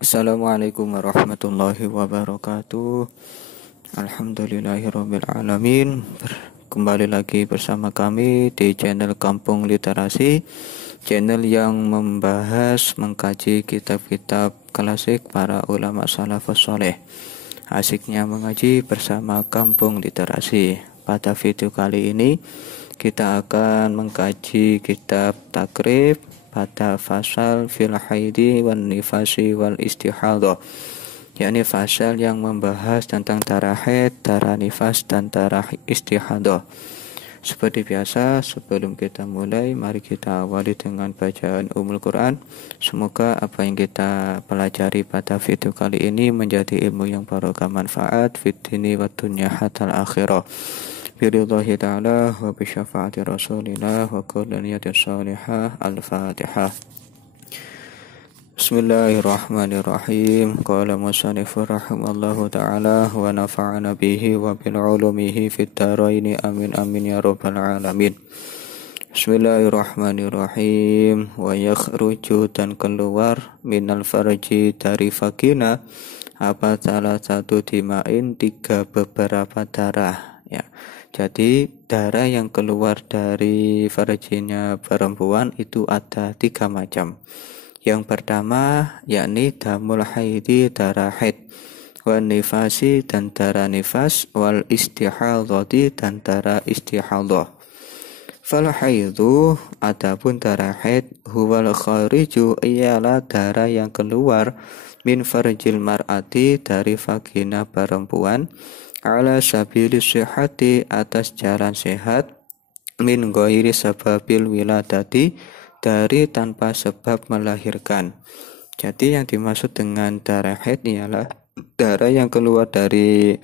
Assalamualaikum warahmatullahi wabarakatuh. Alhamdulillahirabbil alamin. Kembali lagi bersama kami di channel Kampung Literasi, channel yang membahas mengkaji kitab-kitab klasik para ulama salafus saleh. Asiknya mengaji bersama Kampung Literasi. Pada video kali ini kita akan mengkaji kitab takrib pada fasal fil haidi wan nifasi wal istihadah, yakni fasal yang membahas tentang darah haid, darah nifas, dan darah istihadah. Seperti biasa, sebelum kita mulai, mari kita awali dengan bacaan Ummul Quran. Semoga apa yang kita pelajari pada video kali ini menjadi ilmu yang barokah manfaat fid dini wad dunya hatal akhirah. Biridhahi ta'ala wa bisyafaati rasulillah wa kulli niyatin salihah. Al-Fatihah. Bismillahirrahmanirrahim. Qala musannifur rahimallahu ta'ala wa nafa'ana bihi wa bil ulumihi fid dharaini amin amin ya rabbal alamin. Bismillahirrahmanirrahim. Wa yakhruju, dan keluar, minal farji, dari vagina, apa salah satu dimain, tiga beberapa darah, ya. Jadi darah yang keluar dari farjinya perempuan itu ada tiga macam. Yang pertama yakni damul haidi, darah haid, wan nifasi, dan darah nifas, wal istihadati, dan darah istihadah. Fal haidu, adapun darah haid, huwal khariju, ialah darah yang keluar min farjil mar'ati, dari vagina perempuan, ala sabili sihati, atas jalan sehat, min ghairi sababil wiladati, dari tanpa sebab melahirkan. Jadi yang dimaksud dengan darah haid ialah darah yang keluar dari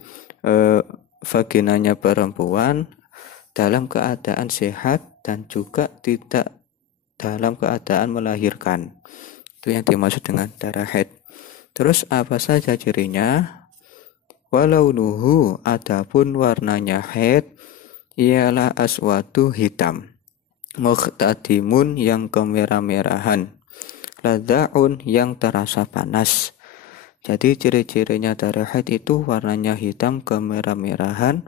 vaginanya perempuan dalam keadaan sehat dan juga tidak dalam keadaan melahirkan. Itu yang dimaksud dengan darah haid. Terus apa saja cirinya? Walaunuhu, adapun warnanya haid, ialah aswadu, hitam, muqtadimun, yang kemerah-merahan, lada'un, yang terasa panas. Jadi ciri-cirinya darah haid itu warnanya hitam, kemerah-merahan,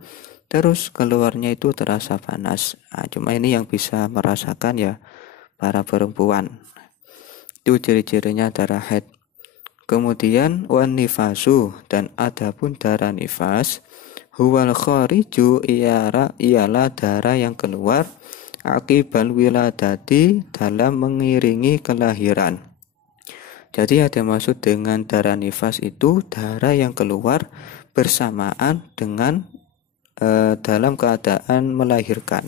terus keluarnya itu terasa panas. Nah, cuma ini yang bisa merasakan ya para perempuan. Itu ciri-cirinya darah haid. Kemudian wan nifasu, dan adapun darah nifas, huwal khariju, ialah darah yang keluar akibal wiladati, dalam mengiringi kelahiran. Jadi ada maksud dengan darah nifas itu darah yang keluar bersamaan dengan dalam keadaan melahirkan.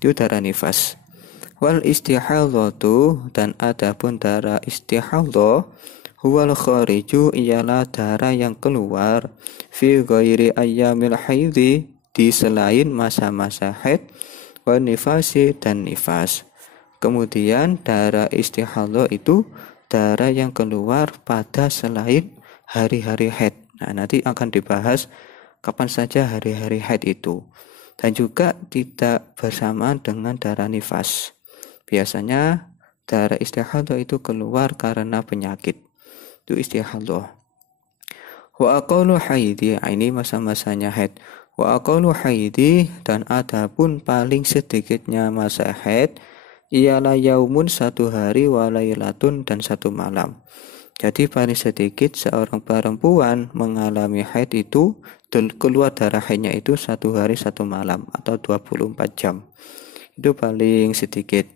Itu darah nifas. Wal istihadatu, dan adapun darah istihadah, huwal khariju, ialah darah yang keluar fi ghairi ayyamil haidhi, di selain masa-masa haid, wa nifasi, dan nifas. Kemudian darah istihadah itu darah yang keluar pada selain hari-hari haid. Nah, nanti akan dibahas kapan saja hari-hari haid itu. Dan juga tidak bersamaan dengan darah nifas. Biasanya darah istihadah itu keluar karena penyakit. Itu istihadah. Wa aqallu haidi, ini masa-masanya haid. Wa aqallu haidi, dan adapun paling sedikitnya masa haid, ialah yaumun, satu hari, wa lailatun, dan satu malam. Jadi paling sedikit seorang perempuan mengalami haid itu keluar darah haidnya itu satu hari satu malam atau 24 jam. Itu paling sedikit.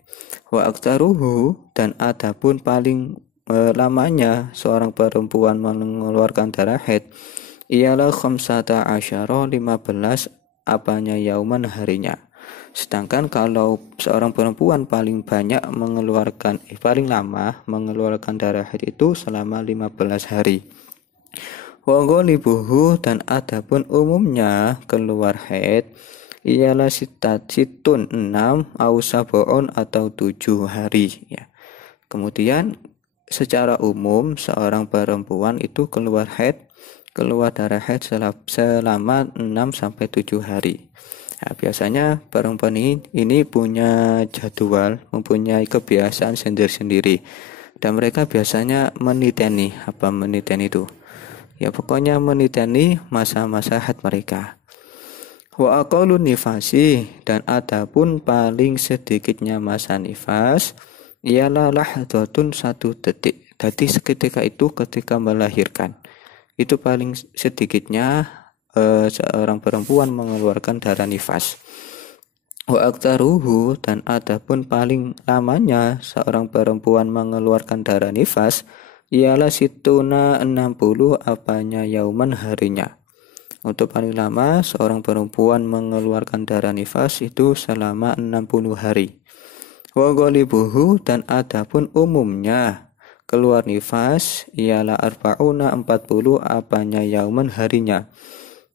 Wa aktaruhu, dan adapun paling lamanya seorang perempuan mengeluarkan darah haid ialah khamsata asyara, 15 apanya yauman, harinya. Sedangkan kalau seorang perempuan paling lama mengeluarkan darah haid itu selama 15 hari. Wa ghalibuhu, dan adapun umumnya keluar haid ialah situn, 6, au sab'un, atau 7 hari, ya. Kemudian secara umum seorang perempuan itu keluar darah haid selama 6 sampai 7 hari. Nah, biasanya perempuan ini punya jadwal, mempunyai kebiasaan sendiri-sendiri. Dan mereka biasanya meniteni, apa meniteni itu? Ya pokoknya meniteni masa-masa haid mereka. Wa aqalun nifasi, dan adapun paling sedikitnya masa nifas ialah lahdhatun 1 detik. Jadi seketika itu ketika melahirkan. Itu paling sedikitnya seorang perempuan mengeluarkan darah nifas. Wa aktaruhu, dan adapun paling lamanya seorang perempuan mengeluarkan darah nifas ialah situna 60 apanya yauman harinya. Untuk paling lama seorang perempuan mengeluarkan darah nifas itu selama 60 hari. Wa ghalibuhu, dan adapun umumnya keluar nifas ialah arba'una 40 apanya yauman harinya.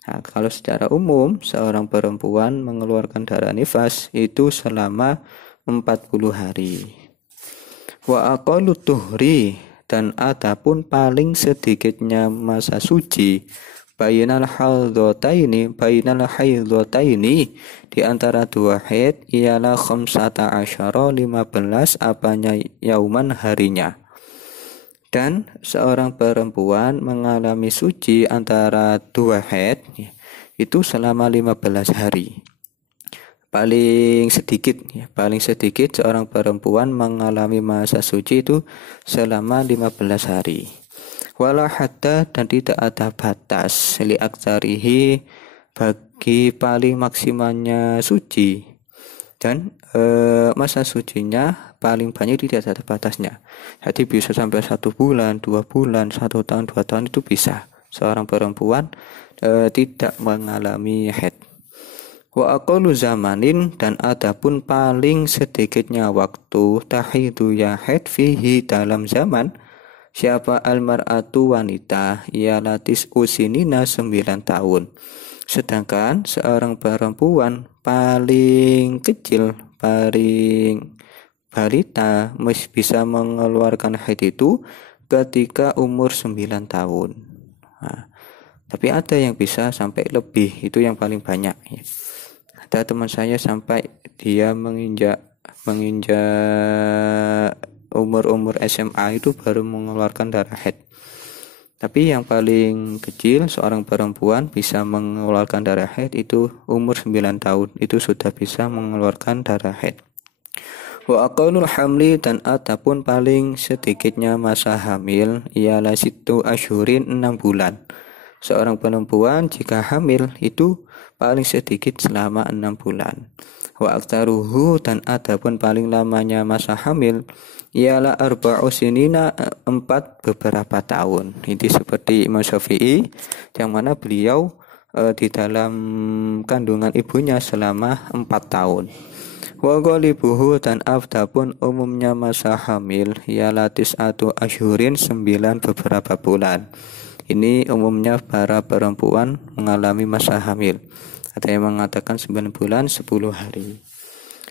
Nah, kalau secara umum seorang perempuan mengeluarkan darah nifas itu selama 40 hari. Wa aqallu tuhri, dan adapun paling sedikitnya masa suci bainal haidhataini di antara 2 haid ialah 15 apanya yauman harinya. Dan seorang perempuan mengalami suci antara 2 haid itu selama 15 hari. Paling sedikit seorang perempuan mengalami masa suci itu selama 15 hari. Wala hatta, dan tidak ada batas li aktsarihi bagi paling maksimalnya suci. Dan masa sucinya paling banyak tidak ada batasnya. Jadi bisa sampai 1 bulan, 2 bulan, 1 tahun, 2 tahun itu bisa. Seorang perempuan tidak mengalami haid. Wa aqallu zamanin, dan adapun paling sedikitnya waktu tahidu ya haid fihi dalam zaman siapa almar'atu wanita ialah usinina 9 tahun. Sedangkan seorang perempuan paling kecil, paling balita bisa mengeluarkan haid itu ketika umur 9 tahun. Nah, tapi ada yang bisa sampai lebih, itu yang paling banyak. Ada teman saya sampai dia menginjak umur SMA itu baru mengeluarkan darah haid. Tapi yang paling kecil seorang perempuan bisa mengeluarkan darah haid itu umur 9 tahun, itu sudah bisa mengeluarkan darah haid. Wa aqallul hamli, dan adapun paling sedikitnya masa hamil ialah 1 asyhurin 6 bulan. Seorang perempuan jika hamil itu paling sedikit selama 6 bulan. Wa aktaruhu, dan adapun paling lamanya masa hamil ialah arba'u sinina 4 beberapa tahun. Ini seperti Imam Syafi'i yang mana beliau di dalam kandungan ibunya selama 4 tahun. Wa ghalibuhu, dan adapun umumnya masa hamil ialah 9 asyhurin 9 beberapa bulan. Ini umumnya para perempuan mengalami masa hamil. Ada yang mengatakan 9 bulan 10 hari.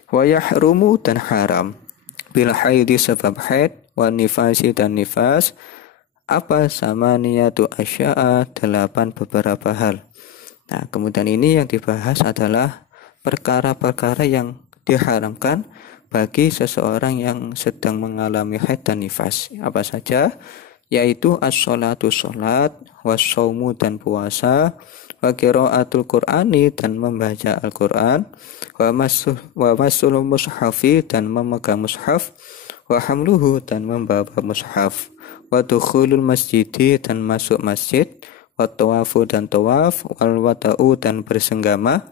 Wa yahrumu, dan haram bil haidi sebab haid, wa nifasi, dan nifas apa sama niyatu asya'a 8 beberapa hal. Nah, kemudian ini yang dibahas adalah perkara-perkara yang diharamkan bagi seseorang yang sedang mengalami haid dan nifas. Apa saja? Yaitu as-sholatu sholat, was-shaumu, dan puasa, wa qiraatul qur'ani, dan membaca Al-Qur'an, wa masul mushafi, dan memegang mushaf, wa hamluhu, dan membawa mushaf, wa dukhulul masjidi, dan masuk masjid, wa tawafu, dan tawaf, wal wata'u, dan bersenggama,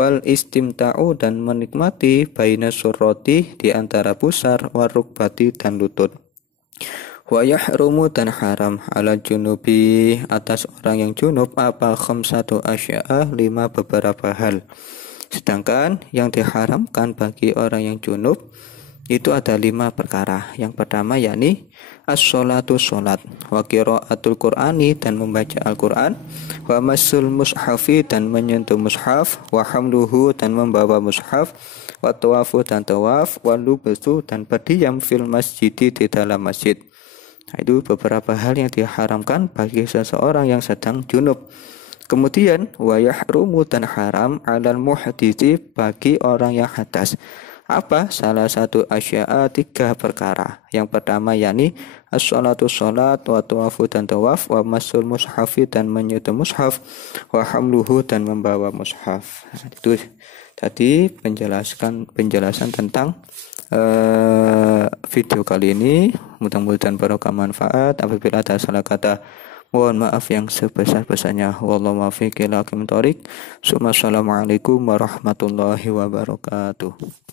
wal istimta'u, dan menikmati baina surroti, di antara pusar, wa rukbati, dan lutut. Wa yahrumu, dan haram ala junubi, atas orang yang junub apa 5 asya'a 5 beberapa hal. Sedangkan yang diharamkan bagi orang yang junub itu ada 5 perkara. Yang pertama yakni as-sholatu sholat, wa qiraatul qur'ani, dan membaca Al-Qur'an, wa masul mushafi, dan menyentuh mushaf, wa hamluhu, dan membawa mushaf, wa tawafu, dan tawaf, wa lubusu, dan berdiam fil masjidi, di dalam masjid. Nah, itu beberapa hal yang diharamkan bagi seseorang yang sedang junub. Kemudian wa yahrumu, dan haram alal muhditsi, bagi orang yang hadas. Apa? Salah satu asya'a, 3 perkara. Yang pertama yakni as-sholatu sholat, wa tawafu dan tawaf, wa masul mushafi dan menyentuh mushaf, wa hamluhu dan membawa mushaf. Nah, itu tadi penjelasan tentang video kali ini. Mudah-mudahan barokah manfaat. Apabila ada salah kata, mohon maaf yang sebesar-besarnya. Wallahu muwaffiq ila aqwamit thoriq. Assalamualaikum warahmatullahi wabarakatuh.